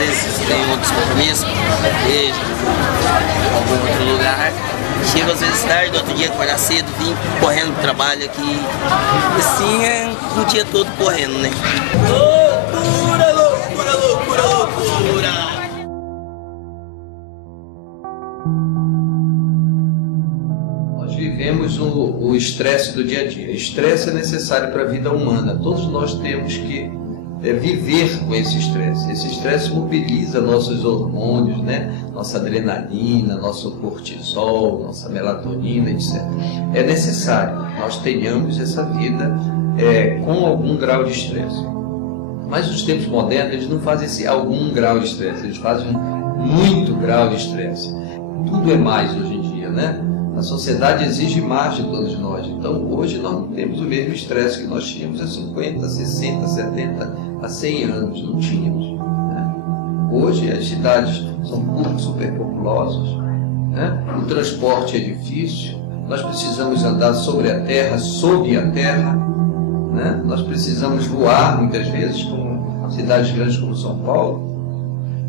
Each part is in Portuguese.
vezes tem outros compromissos, igreja, algum outro lugar. Chego às vezes tarde, outro dia acordar cedo, vim correndo pro trabalho aqui. Assim é um dia todo correndo, né? Loucura, loucura, loucura, loucura! Vivemos o estresse do dia a dia. Estresse é necessário para a vida humana. Todos nós temos que viver com esse estresse. Esse estresse mobiliza nossos hormônios, né? Nossa adrenalina, nosso cortisol, nossa melatonina, etc. É necessário que nós tenhamos essa vida com algum grau de estresse. Mas os tempos modernos, eles não fazem esse algum grau de estresse, eles fazem muito grau de estresse. Tudo é mais hoje em dia, né? A sociedade exige mais de todos nós. Então, hoje nós não temos o mesmo estresse que nós tínhamos há 50, 60, 70, há 100 anos. Não tínhamos. Né? Hoje as cidades são superpopulosas, né? O transporte é difícil, nós precisamos andar sobre a terra, sob a terra, né? Nós precisamos voar muitas vezes, como cidades grandes como São Paulo.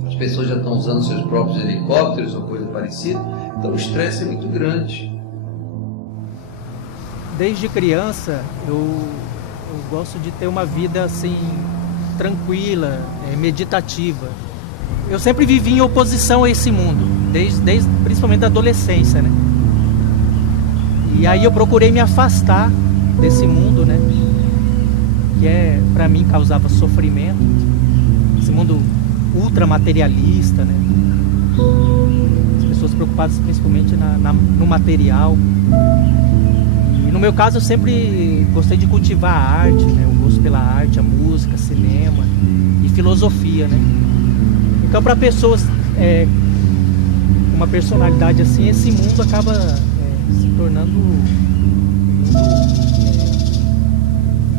As pessoas já estão usando seus próprios helicópteros ou coisa parecida. Então o estresse é muito grande. Desde criança eu gosto de ter uma vida assim tranquila, meditativa. Eu sempre vivi em oposição a esse mundo, desde principalmente da adolescência, né? E aí eu procurei me afastar desse mundo, né? Que para mim causava sofrimento. Esse mundo ultra materialista, né? Pessoas preocupadas principalmente no material. E no meu caso eu sempre gostei de cultivar a arte, né? O gosto pela arte, a música, cinema e filosofia, né? Então para pessoas com uma personalidade assim, esse mundo acaba se tornando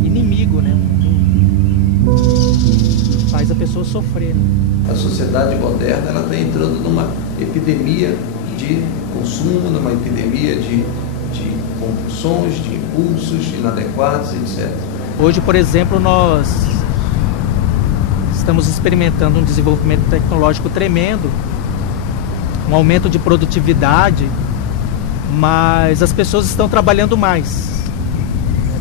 inimigo, né? Faz a pessoa sofrer, né? A sociedade moderna ela está entrando numa epidemia de consumo, numa epidemia de compulsões, de impulsos inadequados, etc. Hoje, por exemplo, nós estamos experimentando um desenvolvimento tecnológico tremendo, um aumento de produtividade, mas as pessoas estão trabalhando mais,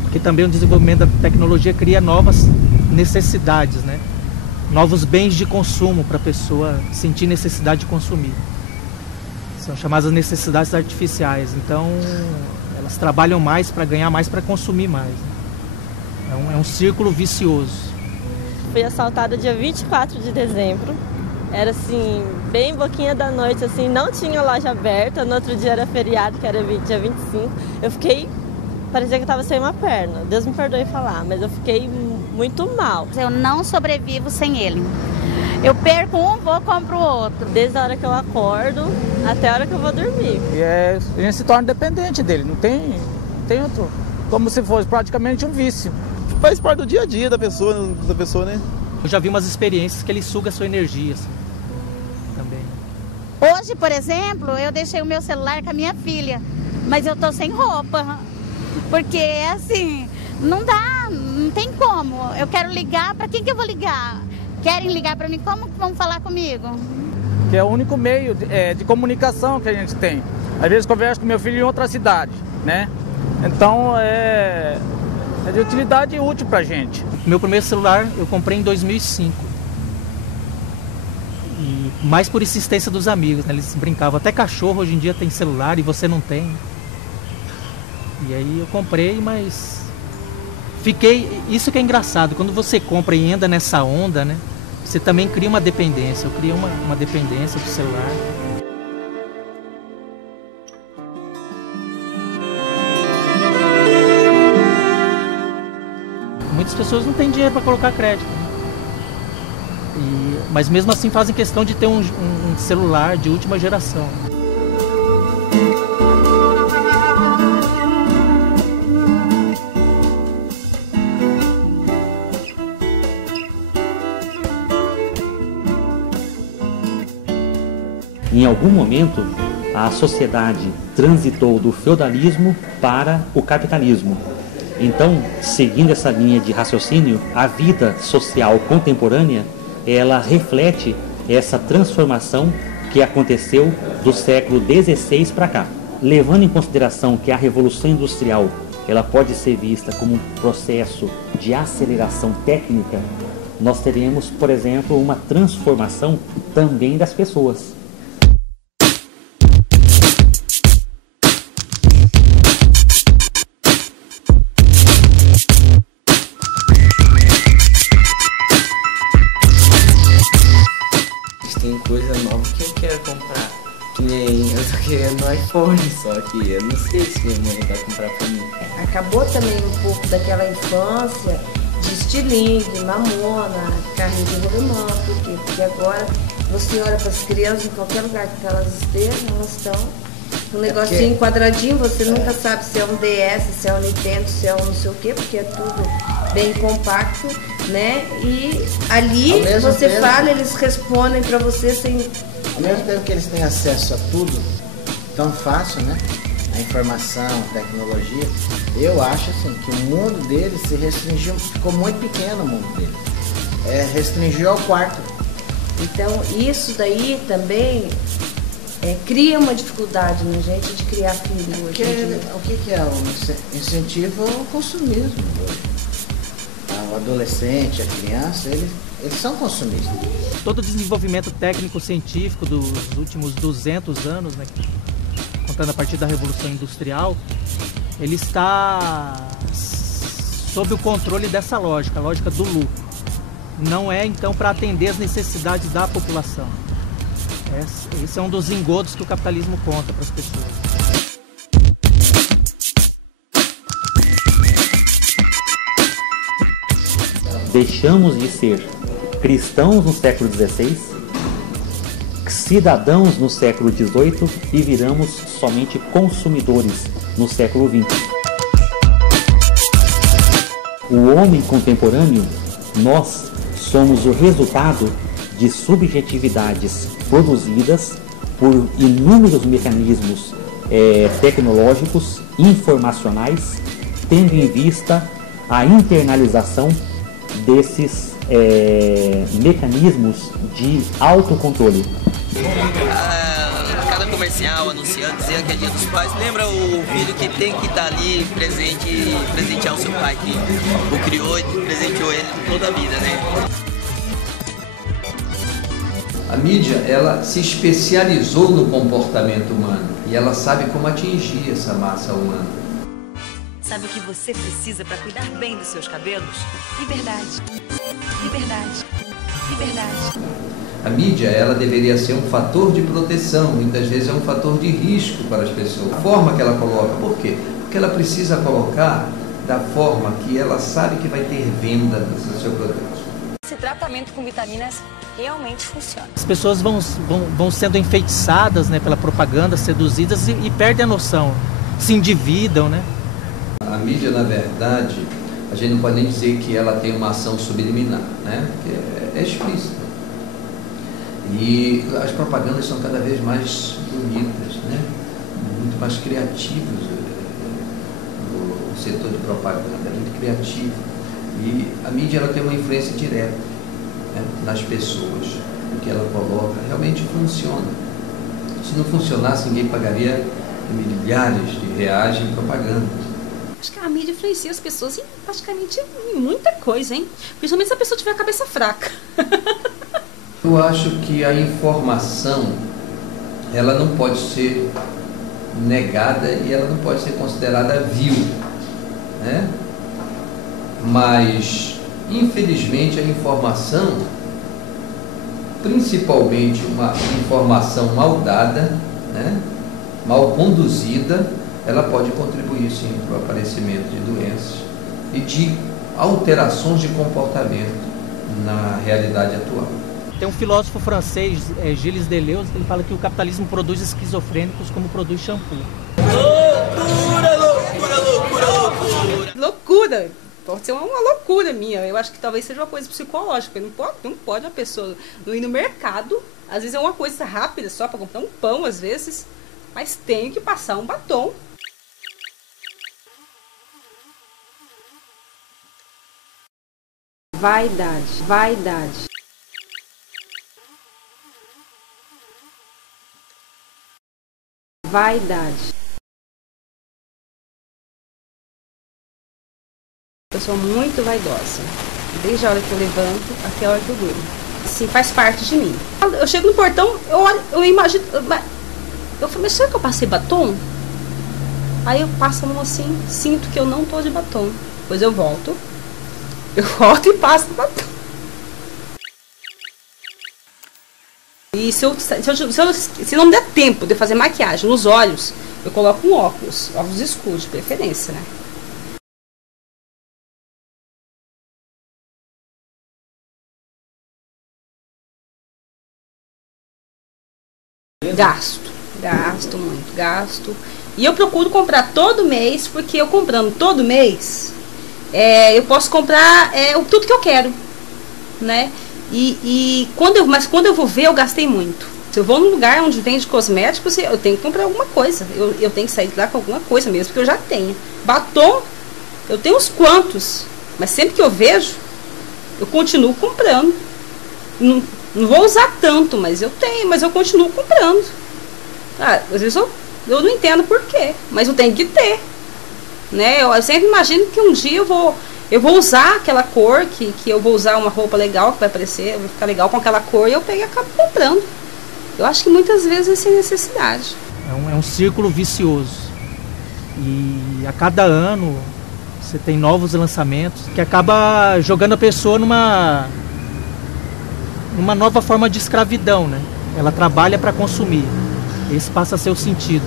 porque também o desenvolvimento da tecnologia cria novas necessidades, né? Novos bens de consumo para a pessoa sentir necessidade de consumir. São chamadas necessidades artificiais. Então, elas trabalham mais para ganhar mais, para consumir mais. É um círculo vicioso. Fui assaltada dia 24 de dezembro. Era assim, bem boquinha da noite, assim, não tinha loja aberta. No outro dia era feriado, que era dia 25. Eu fiquei, parecia que eu estava sem uma perna. Deus me perdoe falar, mas eu fiquei muito mal. Eu não sobrevivo sem ele. Eu perco um, compro outro. Desde a hora que eu acordo até a hora que eu vou dormir. E a gente se torna dependente dele, não tem outro. Como se fosse praticamente um vício. Faz parte do dia a dia da pessoa, né? Eu já vi umas experiências que ele suga a sua energia, assim, também. Hoje, por exemplo, eu deixei o meu celular com a minha filha, mas eu tô sem roupa. Porque, assim, não dá, não tem como. Eu quero ligar, para quem que eu vou ligar? Querem ligar para mim? Como que vão falar comigo? Que é o único meio de comunicação que a gente tem. Às vezes converso com meu filho em outra cidade, né? Então é de utilidade útil pra gente. Meu primeiro celular eu comprei em 2005. E mais por insistência dos amigos, né? Eles brincavam, até cachorro hoje em dia tem celular e você não tem. E aí eu comprei, mas isso que é engraçado, quando você compra e anda nessa onda, né? Você também cria uma dependência. Eu criei uma dependência do celular. Muitas pessoas não têm dinheiro para colocar crédito, né? Mas mesmo assim fazem questão de ter um celular de última geração. Em algum momento, a sociedade transitou do feudalismo para o capitalismo. Então, seguindo essa linha de raciocínio, a vida social contemporânea, ela reflete essa transformação que aconteceu do século XVI para cá. Levando em consideração que a Revolução Industrial ela pode ser vista como um processo de aceleração técnica, nós teremos, por exemplo, uma transformação também das pessoas. Tem coisa nova que eu quero comprar. Que nem eu tô querendo iPhone, só que eu não sei se minha mãe vai comprar pra mim. Acabou também um pouco daquela infância de estilingue, mamona, carrinho de rolimã. Por quê? Porque agora você olha para as crianças em qualquer lugar que elas estejam, elas estão um negocinho quadradinho, você nunca sabe se é um DS, se é um Nintendo, se é um não sei o quê, porque é tudo bem compacto, né? E ali você fala, eles respondem para você sem... Ao mesmo tempo que eles têm acesso a tudo tão fácil, né? A informação, a tecnologia, eu acho assim que o mundo deles se restringiu, ficou muito pequeno o mundo deles. Restringiu ao quarto. Então isso daí também cria uma dificuldade na gente de criar filho hoje em dia. O que é o incentivo ao consumismo hoje? O adolescente, a criança, eles são consumistas. Todo o desenvolvimento técnico-científico dos últimos 200 anos, né, contando a partir da Revolução Industrial, ele está sob o controle dessa lógica, a lógica do lucro. Não é, então, para atender as necessidades da população. Esse é um dos engodos que o capitalismo conta para as pessoas. Deixamos de ser cristãos no século XVI, cidadãos no século XVIII e viramos somente consumidores no século XX. O homem contemporâneo, nós somos o resultado de subjetividades produzidas por inúmeros mecanismos tecnológicos, informacionais, tendo em vista a internalização desses mecanismos de autocontrole. Cada comercial anunciando, dizendo que é Dia dos Pais, lembra o filho que tem que estar ali presente, presentear o seu pai que o criou e presenteou ele toda a vida, né? A mídia, ela se especializou no comportamento humano e ela sabe como atingir essa massa humana. Sabe o que você precisa para cuidar bem dos seus cabelos? Liberdade. Liberdade. Liberdade. A mídia, ela deveria ser um fator de proteção, muitas vezes é um fator de risco para as pessoas. A forma que ela coloca, por quê? Porque ela precisa colocar da forma que ela sabe que vai ter venda do seu produto. Esse tratamento com vitaminas realmente funciona. As pessoas vão sendo enfeitiçadas, né, pela propaganda, seduzidas e perdem a noção, se endividam, né? A mídia, na verdade, a gente não pode nem dizer que ela tem uma ação subliminar, né? Porque é explícita. E as propagandas são cada vez mais bonitas, né? Muito mais criativas. O setor de propaganda é muito criativo. E a mídia, ela tem uma influência direta, né, nas pessoas. O que ela coloca realmente funciona. Se não funcionasse, ninguém pagaria milhares de reais em propaganda. Acho que a mídia influencia as pessoas em praticamente muita coisa, hein? Principalmente se a pessoa tiver a cabeça fraca. Eu acho que a informação, ela não pode ser negada e ela não pode ser considerada vil, né? Mas, infelizmente, a informação, principalmente uma informação mal dada, né? Mal conduzida, ela pode contribuir sim para o aparecimento de doenças e de alterações de comportamento na realidade atual. Tem um filósofo francês, Gilles Deleuze, ele fala que o capitalismo produz esquizofrênicos como produz shampoo. Loucura, loucura, loucura, loucura! Loucura! Pode ser uma loucura minha. Eu acho que talvez seja uma coisa psicológica. Não pode uma pessoa não ir no mercado. Às vezes é uma coisa rápida, só para comprar um pão, às vezes. Mas tenho que passar um batom. Vaidade, vaidade. Vaidade. Eu sou muito vaidosa, desde a hora que eu levanto até a hora que eu durmo. Sim, faz parte de mim. Eu chego no portão, eu olho, eu imagino, eu falo, mas será que eu passei batom? Aí eu passo a mão assim, sinto que eu não tô de batom. Depois eu volto e passo o batom. E se não der tempo de eu fazer maquiagem nos olhos, eu coloco um óculos escuros de preferência, né? Gasto muito, gasto. E eu procuro comprar todo mês, porque eu comprando todo mês, eu posso comprar tudo que eu quero, né? Mas quando eu vou ver, eu gastei muito. Se eu vou num lugar onde vende cosméticos, eu tenho que comprar alguma coisa. Eu tenho que sair de lá com alguma coisa mesmo, que eu já tenho. Batom, eu tenho uns quantos, mas sempre que eu vejo, eu continuo comprando. Não vou usar tanto, mas eu tenho, mas eu continuo comprando. Às vezes eu não entendo por quê, mas eu tenho que ter, né? Eu sempre imagino que um dia eu vou usar aquela cor, que eu vou usar uma roupa legal, que vai parecer, vai ficar legal com aquela cor, e eu pego e acabo comprando. Eu acho que muitas vezes é sem necessidade. É um círculo vicioso. E a cada ano você tem novos lançamentos que acaba jogando a pessoa numa nova forma de escravidão, né? Ela trabalha para consumir. Esse passa a ser o sentido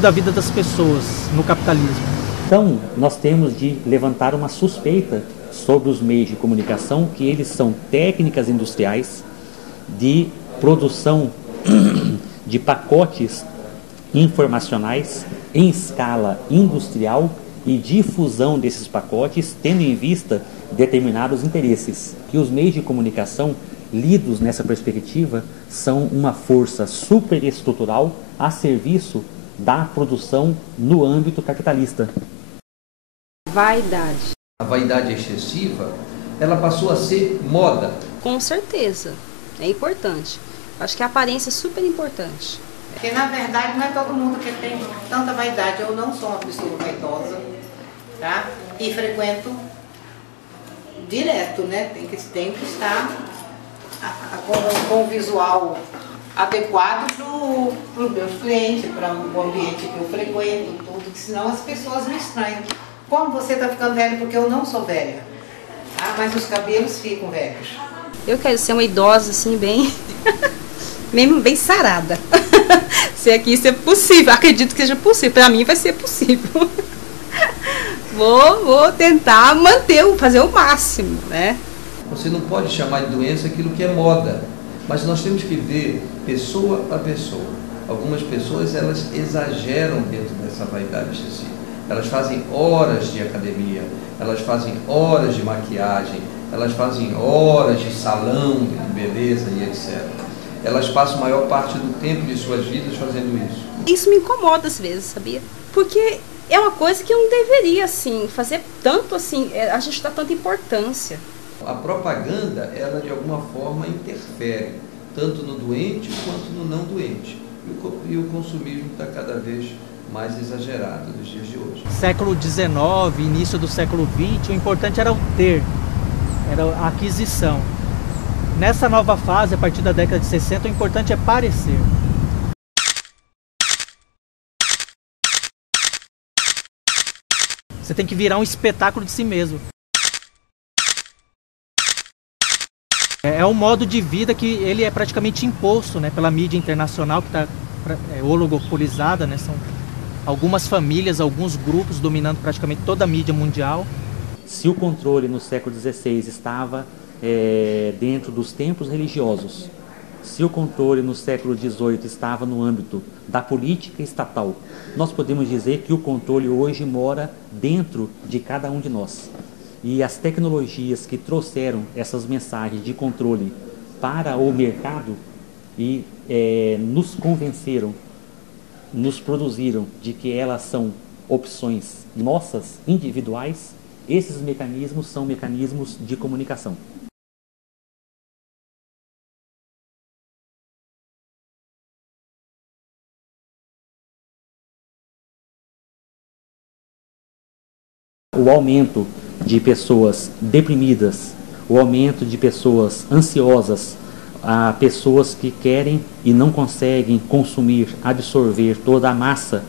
da vida das pessoas no capitalismo. Então, nós temos de levantar uma suspeita sobre os meios de comunicação, que eles são técnicas industriais de produção de pacotes informacionais em escala industrial e difusão desses pacotes, tendo em vista determinados interesses. Que os meios de comunicação, lidos nessa perspectiva, são uma força superestrutural a serviço da produção no âmbito capitalista. Vaidade. A vaidade excessiva, ela passou a ser moda. Com certeza, é importante. Acho que a aparência é super importante. Porque na verdade não é todo mundo que tem tanta vaidade. Eu não sou uma pessoa vaidosa, tá? E frequento direto, né? Tem que estar com o visual adequado para os meus clientes, para o ambiente que eu frequento, tudo, que senão as pessoas me estranham. Como você está ficando velha? Porque eu não sou velha, tá? Mas os cabelos ficam velhos. Eu quero ser uma idosa assim, bem sarada. Se aqui isso é possível, acredito que seja possível. Para mim vai ser possível. Vou tentar fazer o máximo, né? Você não pode chamar de doença aquilo que é moda, mas nós temos que ver pessoa a pessoa. Algumas pessoas, elas exageram dentro dessa vaidade excessiva. Elas fazem horas de academia, elas fazem horas de maquiagem, elas fazem horas de salão de beleza e etc. Elas passam a maior parte do tempo de suas vidas fazendo isso. Isso me incomoda às vezes, sabia? Porque é uma coisa que eu não deveria, assim, fazer tanto assim, a gente dá tanta importância. A propaganda, ela de alguma forma interfere, tanto no doente quanto no não doente. E o consumismo está cada vez mais exagerado nos dias de hoje. Século XIX, início do século XX, o importante era o ter, era a aquisição. Nessa nova fase, a partir da década de 60, o importante é parecer. Você tem que virar um espetáculo de si mesmo. É um modo de vida que ele é praticamente imposto, né, pela mídia internacional, que está oligopolizada, né, são algumas famílias, alguns grupos dominando praticamente toda a mídia mundial. Se o controle no século XVI estava dentro dos templos religiosos, se o controle no século XVIII estava no âmbito da política estatal, nós podemos dizer que o controle hoje mora dentro de cada um de nós. E as tecnologias que trouxeram essas mensagens de controle para o mercado e nos convenceram, nos produziram de que elas são opções nossas, individuais, esses mecanismos são mecanismos de comunicação. O aumento de pessoas deprimidas, o aumento de pessoas ansiosas, a pessoas que querem e não conseguem consumir, absorver toda a massa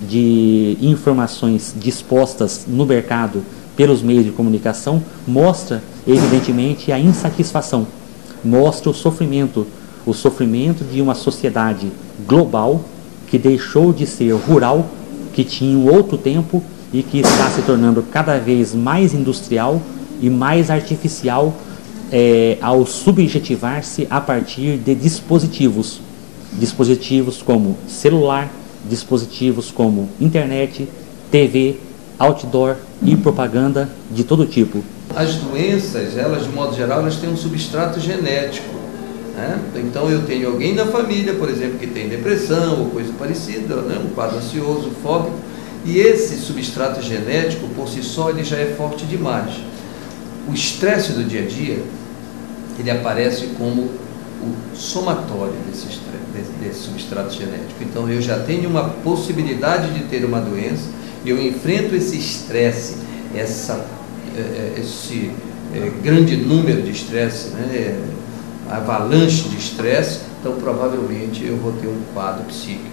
de informações dispostas no mercado pelos meios de comunicação, mostra evidentemente a insatisfação, mostra o sofrimento de uma sociedade global que deixou de ser rural, que tinha um outro tempo e que está se tornando cada vez mais industrial e mais artificial ao subjetivar-se a partir de dispositivos como celular, dispositivos como internet, TV, outdoor e propaganda de todo tipo. As doenças, elas de modo geral, elas têm um substrato genético, né? Então eu tenho alguém da família, por exemplo, que tem depressão ou coisa parecida, né? Um quadro ansioso, fóbico, e esse substrato genético, por si só, ele já é forte demais. O estresse do dia a dia, ele aparece como o somatório desse substrato genético. Então eu já tenho uma possibilidade de ter uma doença, e eu enfrento esse estresse, esse grande número de estresse, né, avalanche de estresse, então provavelmente eu vou ter um quadro psíquico.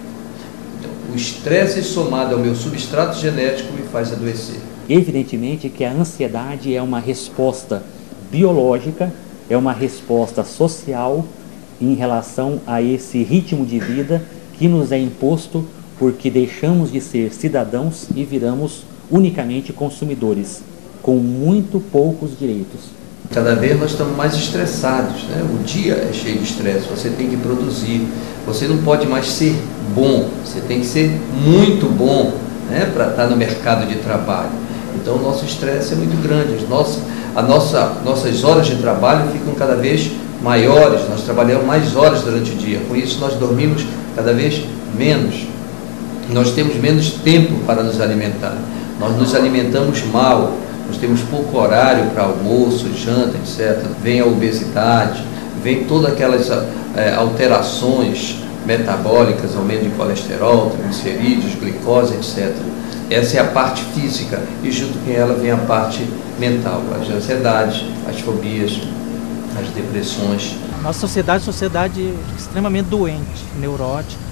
Então, o estresse somado ao meu substrato genético me faz adoecer. Evidentemente que a ansiedade é uma resposta biológica, é uma resposta social em relação a esse ritmo de vida que nos é imposto porque deixamos de ser cidadãos e viramos unicamente consumidores, com muito poucos direitos. Cada vez nós estamos mais estressados, né? O dia é cheio de estresse, você tem que produzir, você não pode mais ser bom, você tem que ser muito bom, né? Para estar no mercado de trabalho. Então o nosso estresse é muito grande, nossas horas de trabalho ficam cada vez maiores, nós trabalhamos mais horas durante o dia, com isso nós dormimos cada vez menos, nós temos menos tempo para nos alimentar, nós nos alimentamos mal, nós temos pouco horário para almoço, janta, etc. Vem a obesidade, vem todas aquelas alterações metabólicas, aumento de colesterol, triglicerídeos, glicose, etc. Essa é a parte física e junto com ela vem a parte mental, as ansiedades, as fobias, as depressões. Nossa sociedade é uma sociedade extremamente doente, neurótica,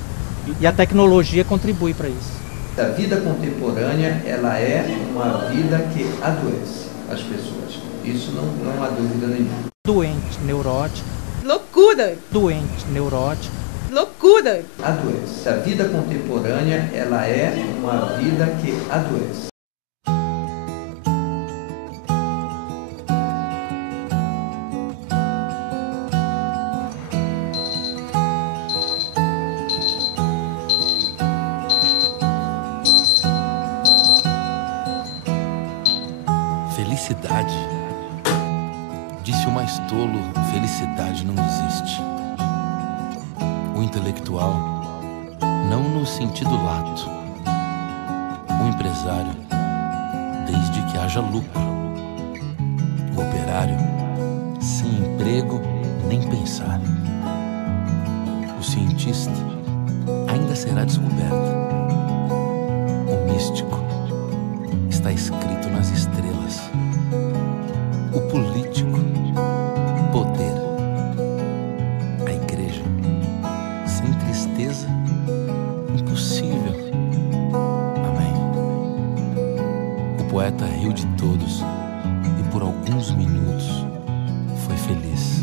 e a tecnologia contribui para isso. A vida contemporânea, ela é uma vida que adoece as pessoas. Isso não há dúvida nenhuma. Doente, neurótica. Loucura! Doente, neurótica. Loucura! Adoece. A vida contemporânea, ela é uma vida que adoece. Felicidade. Disse o mais tolo, felicidade não existe. O intelectual, não no sentido lato. O empresário, desde que haja lucro. O operário, sem emprego, nem pensar. O cientista, ainda será descoberto. O místico, está escrito nas estrelas. O político, poder. A igreja, sem tristeza, impossível. Amém. O poeta riu de todos e por alguns minutos foi feliz.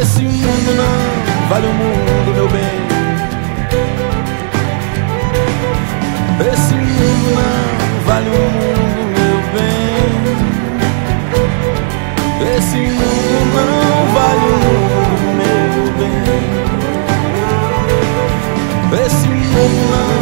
Esse mundo não vale o mundo, meu bem. Esse mundo não vale o mundo, meu bem. Esse mundo não vale o mundo, meu bem. Esse mundo não